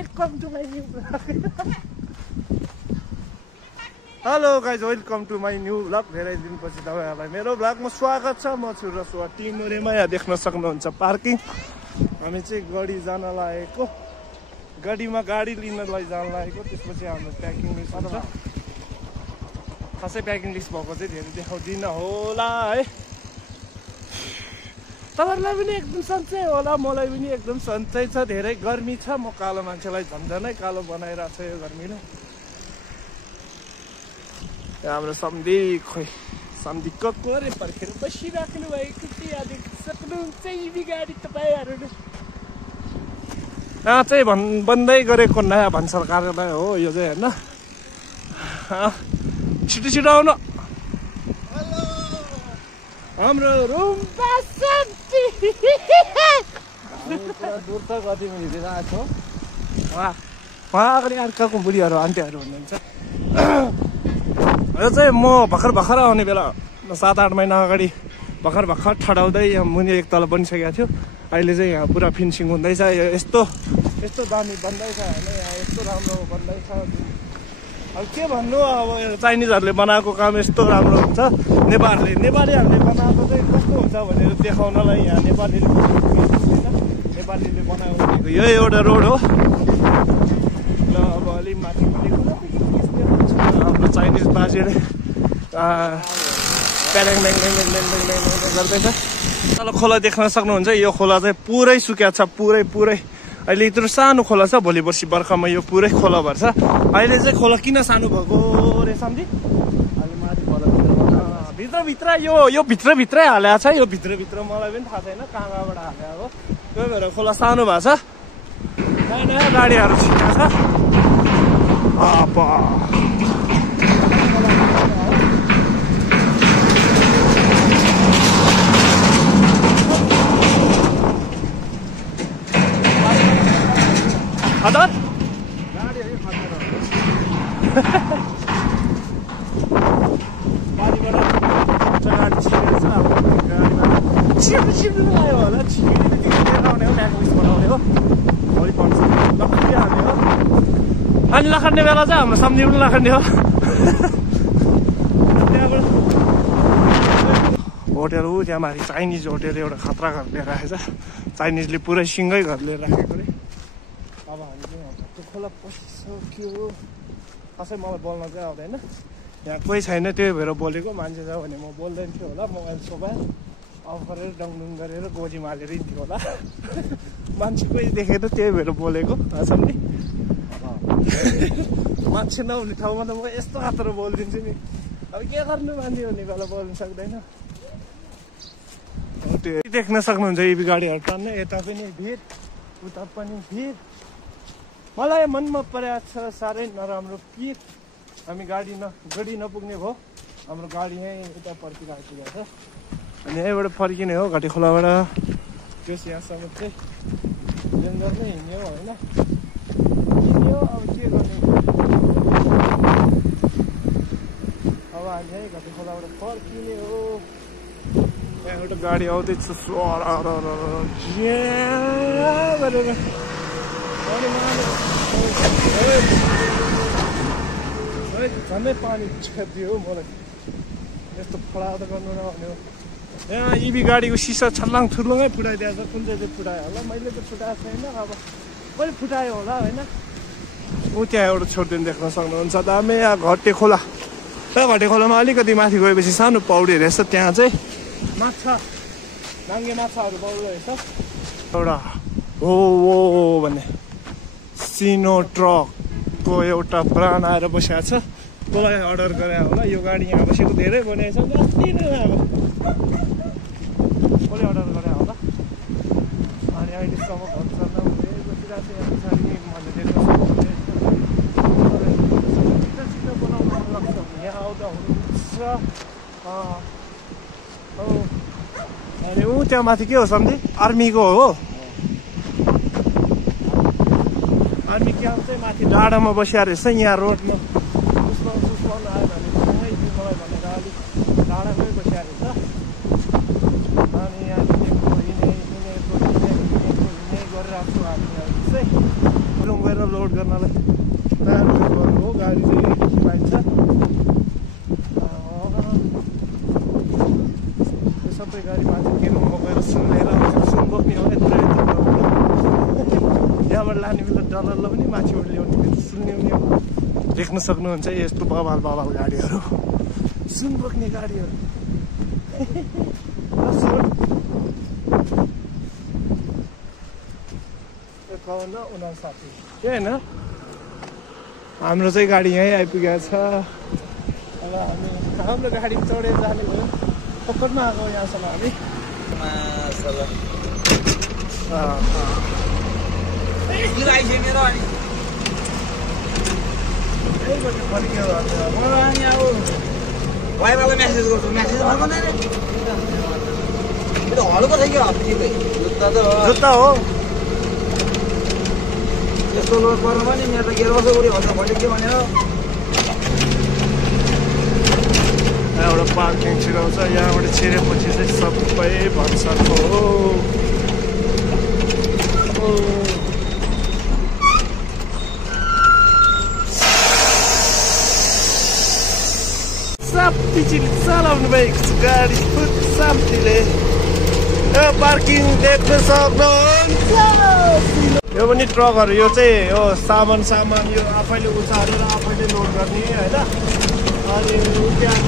Welcome to my new vlog. Hello guys, welcome to my new vlog. धेरै दिनपछि तपाईँहरूलाई मेरो ब्लगमा स्वागत छ। म छु रसुवा टिमुरेमा। यहाँ देख्न सक्नुहुन्छ पार्किङ। हामी चाहिँ गडी जान लागेको, गाडीमा गाडी लिन लैजान लागेको। त्यसपछि हाम्रो प्याकिङ लिस्ट हुन्छ। खासै प्याकिङ लिस्ट भएको चाहिँ धेरै देखाउँदिन होला है। तपाईँहरूलाई पनि एकदम सन्चै होला, मलाई पनि एकदम सन्चै छ। धेरै गर्मी छ। म कालो मान्छेलाई झन्झनै कालो बनाइरहेको छ यो गर्मीले। हाम्रो सम्धि खोइ सम्धि कोरे पर्खेर बसिराख्नु भएको कि यहाँ देख्न सक्नुहुन्छ इभी गाडी तपाईँहरूले। यहाँ चाहिँ बन्दै गरेको नयाँ भन्सार कार्यालय हो यो चाहिँ होइन। छिटो छिटो आउनु। हाम्रो रुम दूर त कति मिनट हिँडिरहेको छौँ। उहाँ अगाडि अर्काको बुढीहरू आन्टीहरू हुनुहुन्छ। यो चाहिँ म भर्खर आउने बेला 7-8 महिना अगाडि भर्खर ठडाउँदै यहाँ मुनि एक तल बनिसकेको थियो। अहिले चाहिँ यहाँ पुरा फिनिसिङ हुँदैछ। यो यस्तो दामी बन्दैछ होइन, यहाँ यस्तो राम्रो बन्दैछ। अब के भन्नु, अब चाइनिजहरूले बनाएको काम यस्तो राम्रो हुन्छ। नेपालीहरूले बनाएको चाहिँ कस्तो हुन्छ भनेर देखाउनलाई यहाँ नेपालीले बनाएको यो एउटा रोड हो। ल अब अलिक माथि हाम्रो चाइनिज बाजेले प्यारेङ गर्दैछ। तल खोला देख्न सक्नुहुन्छ। यो खोला चाहिँ पुरै सुक्या छ, पुरै। अहिले यत्रो सानो खोला छ, भोलि पर्सि बर्खामा यो पुरै खोला भर्छ। अहिले चाहिँ खोला किन सानो भएको रे सम्झि? अहिले माथि खोला भित्रभित्र यो भित्रभित्रै हालेको छ। यो भित्रभित्र मलाई पनि थाहा छैन कहाँबाट हालेको हो। त्यही भएर खोला सानो भएको छ। नयाँ गाडीहरू छिटेको छ। हदत गाडी है बारीबाट छिरेछ। अब गाडीमा छिर्नु आयो होला। छिरेर लिएर आउने हो, ब्याक उइस बनाउने हो। भोलि पर्छ लखनले हाल्ने हो। अनि लखन्ने बेला चाहिँ हाम्रो सम्झि पनि लखन्ने हो। त्यहाँबाट होटेल हो, त्यहाँ माथि चाइनिज होटेल एउटा खतरा घर लिएर राखेको छ। चाइनिजले पुरै सिङ्गै घर लिएर राखेको रे। अब हामी चाहिँ त्यो खोला पसिसक्यो। खासै मलाई बोल्न चाहिँ आउँदैन, यहाँ कोही छैन। त्यही भएर बोलेको। मान्छे छ भने म बोल्दैन थियो होला। मोबाइल सोबाइल अफ गरेर डङडुङ गरेर गोजीमा हालेर हिँड्थ्यो होला। मान्छे कोही देखेर त्यही भएर बोलेको। सम्झि मान्छे नहुने ठाउँमा त म यस्तो खतरा बोलिदिन्छु नि। अब के गर्नु, मान्छे हुने बेला बोल्नु सक्दैन। त्यो देख्न सक्नुहुन्छ इभी गाडीहरू टन्ने। यता पनि भिड, उता पनि भिड। मलाई मनमा परेको छ साह्रै नराम्रो कि हामी गाडी नपुग्ने भयो। हाम्रो गाडी यहीँ उता पर्खिरहेको छ। अनि यहीँबाट फर्किने हो घाटी खोलाबाट। त्यस यहाँसम्म चाहिँ डेन्जर नै हिँड्ने हो होइन। अब के गर्ने, अब हामी यहीँ घाटी खोलाबाट फर्किने हो। यहाँ एउटा गाडी आउँदैछ गरेर। झन्डै पानी छेदियो मलाई। यस्तो फडा त गर्नु नहुने हो। यहाँ इभी गाडीको सिसा छल्लाङ थुर्लुङै फुटाइदिएको छ। कुन चाहिँ फुटायो होला, मैले त फुटाएको छैन। अब कहिले फुटायो होला होइन। ऊ त्यहाँ एउटा छोडिदिनु देख्न सक्नुहुन्छ। दामी यहाँ घटे खोला। त्यहाँ घटे खोलामा अलिकति माथि गएपछि सानो पौडी रहेछ। त्यहाँ चाहिँ माछा, नाङ्गे माछाहरू पाउँदो रहेछ। एउटा हो भन्ने सिनो ट्रकको एउटा ब्रान्ड आएर बसेको छ। कसलाई अर्डर गरे होला। यो गाडी यहाँ बसेको धेरै बनाएको छ। जति नै अब कसले अर्डर गरे होला। अनि अहिलेसम्म भन्छ हुँदै बसिरहेको छ। यहाँ पछाडि मैले देख्न सक्नुहुन्छ छिटो बनाउनु मन लाग्छ। यहाँ आउँदा हुन्छ। अनि ऊ त्यहाँ माथि के हो सम्झि? आर्मीको हो। आर्मी क्याम्प चाहिँ माथि डाँडामा बसिया रहेछ। यहाँ रोडमा दुश्मन आयो भने सँगै दिउँ मलाई भनेर अलिक डाँडामै बसिया रहेछ। अनि यहाँ हिँडेको गरिरहेको छु हामी चाहिँ। गएर लोड गर्नलाई तयार गर्नु हो। गाडी चाहिँ यहीँदेखि पाइन्छ। यो सबै गाडी माथि केरुङमा गएर सुनेर सुन बोक्ने हो। यत्रो यहाँबाट लाने बेला डलरलाई पनि माथिबाट ल्याउने सुन्ने हो। देख्न सक्नुहुन्छ यस्तो बबाल गाडीहरू, सुन बोक्ने गाडीहरू। 59 के होइन। हाम्रो चाहिँ गाडी यहीँ आइपुगेको छ। अब हाम्रो गाडी चढेर जाने भयो। पकडमा आएको यहाँसम्म हामी। मेसेज गर्छु, मेसेज हल्को छ कि जुत्ता हो यस्तो लोड पर्नु पनि यहाँ त गेर वर्ष उड्यो भन्छ भने के भन्यो। यहाँबाट पार्किङ छिराउँछ। यहाँबाट छिरेपछि चाहिँ सबै भन्सारको हो। साप्तीले चलाउनु भएको छ गाडी साप्तीले। पार्किङ देख्न सक्नुहुन्छ। यो पनि ट्रकहरू, यो चाहिँ यो सामान यो आफैले उचालेर आफैले लोड गर्ने होइन। अनि त्यहाँ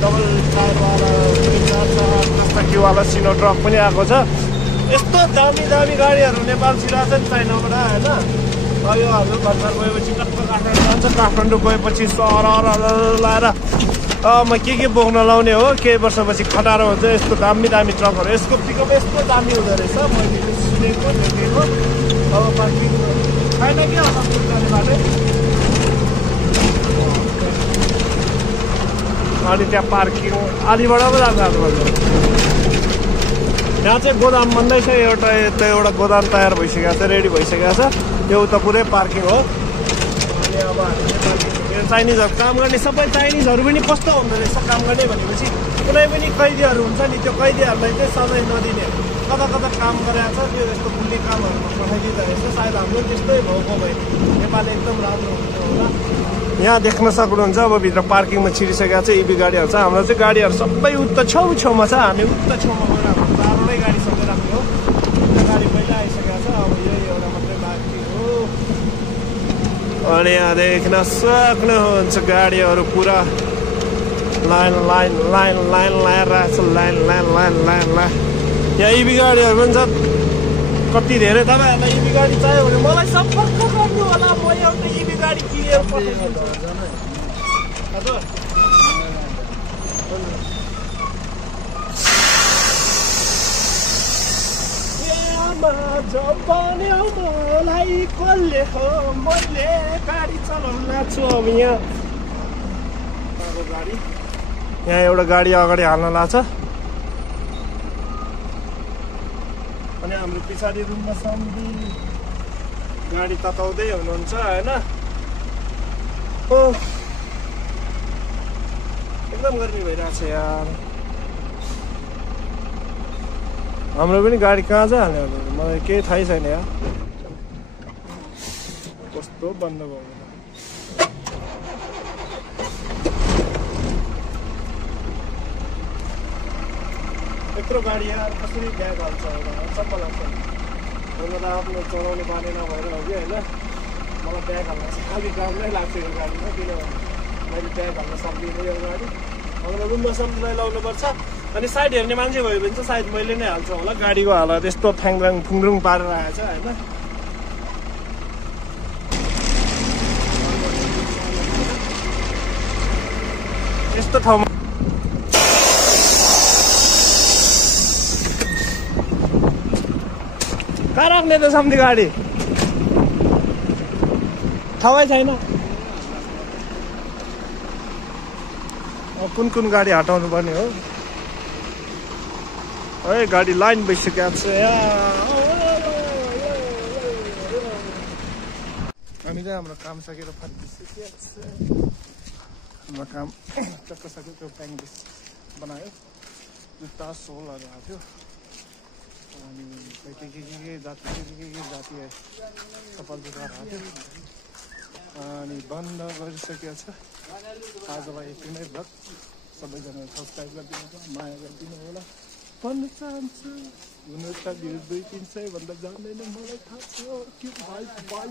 डबल टायरवाला कास्ताकीवाला सिनो ट्रक पनि आएको छ। यस्तो दामी गाडीहरू नेपालतिर चाहिँ चाइनाबाट होइन। यो हाम्रो घरमा गएपछि काठमाडौँ जान्छ। काठमाडौँ गएपछि सहर लाएर म के बोक्न लाउने हो। केही वर्षपछि खटारो हुन्छ। यस्तो दामी ट्रकहरू, यसको पिकअप यस्तो दामी हुँदो रहेछ। मैले सुनेको देखेको। अब पार्किङ छैन क्या जाने बाटो। अनि त्यहाँ पार्किङ आलीबाट पो जानुपर्छ। यहाँ चाहिँ गोदाम बन्दैछ। एउटा गोदाम तयार भइसकेको छ, रेडी भइसकेको छ। यो उता पुरै पार्किङ हो। अनि अब हामीले चाइनिजहरू काम गर्ने सबै चाइनिजहरू पनि कस्तो हुँदो रहेछ काम गर्ने भनेपछि। कुनै पनि कैदीहरू हुन्छ नि, त्यो कैदीहरूलाई चाहिँ सजाय नदिने, कता काम गरेको छ त्यो यस्तो कुनै कामहरूमा पठाइदिँदो रहेछ। सायद हाम्रो त्यस्तै भएको भए नेपाल एकदम राम्रो हुन्छ होला। यहाँ देख्न सक्नुहुन्छ अब भित्र पार्किङमा छिरिसकेको छ इभी गाडीहरू छ। हाम्रो चाहिँ गाडीहरू सबै उता छेउमा छ। हामी उता छेउमा गएर हाम्रो चारवटै गाडी सबै राख्ने हो। त्यो गाडी पहिला आइसकेको छ। अब यही एउटा मात्रै बाँकी हो। अनि यहाँ देख्न सक्नुहुन्छ गाडीहरू पुरा लाइन लगाइरहेको छ। लाइन यहाँ इभी गाडीहरू पनि छ कति धेरै। तपाईँहरूलाई इभी गाडी चाहियो भने मलाई सम्पर्क गर्नु होला। म एउटा इभी गाडी किनेर पठाइदिन्छु। मलाई कसले हो, मैले गाडी चलाउन छु। अब यहाँ एउटा गाडी अगाडि हाल्न लाग्छ। अनि हाम्रो पछाडि रुममा सम्धि गाडी तताउँदै हुनुहुन्छ होइन। एकदम गर्मी भइरहेको छ यार। हाम्रो पनि गाडी कहाँ चाहिँ हाल्ने हो मलाई केही थाहै छैन यार। कस्तो बन्द भयो। यत्रो गाडी यार कसरी ब्याग हाल्छ अचम्म लाग्छ। हुन त आफ्नो चलाउने बानी नभएर हो कि होइन। मलाई ब्याग हाल्न खालि काम नै लाग्छ यो गाडीमा। किनभने मैले ब्याग हाल्न सक्दिनँ यो गाडी। हाम्रो रुममा सम्झिँदै लाउनुपर्छ। अनि साइड हेर्ने मान्छे भयो भने चाहिँ सायद मैले नै हाल्छु होला। गाडीको हालत यस्तो फ्याङफ्याङ फुङरुङ पारेर आएछ होइन। यस्तो ठाउँमा कहाँ राख्ने त सम्झि गाडी ठाउँै छैन। कुन गाडी हटाउनु पर्ने हो। है गाडी लाइन भइसकेको छ। हामी चाहिँ हाम्रो काम सकेर फर्किसकेको छ। हाम्रो काम टक्क सक्यो। त्यो प्याङ बनायो, जुत्ता सोलहरू हाल्थ्यो। अनि के जाति है कपाल दुखाएर थियो अनि बन्द गरिसकेको छ आजलाई यति नै भ्लग सबैजना सब्सक्राइब गरिदिनु माया गरिदिनु होला भन्न चाहन्छु हुन त भ्यू 200-300 भन्दा जान्दैन मलाई थाहा छ के भाइ